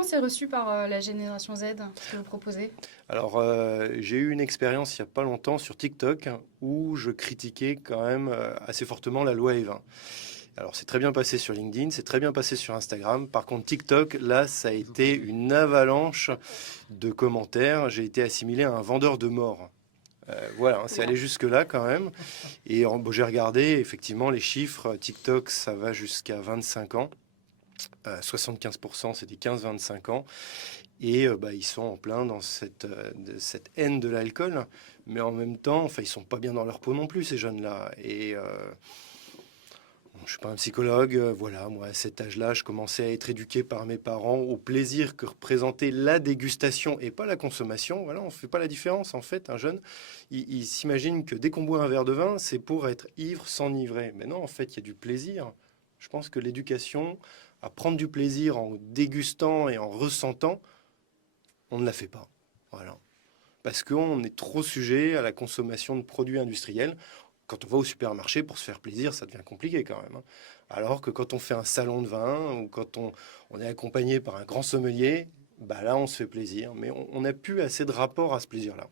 Comment c'est reçu par la génération Z, ce que vous proposez? Alors, j'ai eu une expérience il n'y a pas longtemps sur TikTok où je critiquais quand même assez fortement la loi Evin. Alors, c'est très bien passé sur LinkedIn, c'est très bien passé sur Instagram. Par contre, TikTok, là, ça a été une avalanche de commentaires. J'ai été assimilé à un vendeur de mort. Voilà, hein, c'est allé Oula. jusque-là quand même. Et bon, j'ai regardé, effectivement, les chiffres. TikTok, ça va jusqu'à 25 ans. 75%, c'est des 15-25 ans. Et bah, ils sont en plein dans cette haine de l'alcool, mais en même temps, enfin, ils sont pas bien dans leur peau non plus, ces jeunes-là. Et bon, je suis pas un psychologue, voilà, moi, à cet âge-là, je commençais à être éduqué par mes parents au plaisir que représentait la dégustation et pas la consommation. Voilà, on fait pas la différence, en fait. Un jeune, il s'imagine que dès qu'on boit un verre de vin, c'est pour être ivre, s'enivrer. Mais non, en fait, il y a du plaisir. Je pense que l'éducation, à prendre du plaisir en dégustant et en ressentant, on ne la fait pas. Voilà. Parce qu'on est trop sujet à la consommation de produits industriels. Quand on va au supermarché pour se faire plaisir, ça devient compliqué quand même, hein. Alors que quand on fait un salon de vin ou quand on est accompagné par un grand sommelier, bah là on se fait plaisir. Mais on n'a plus assez de rapport à ce plaisir-là.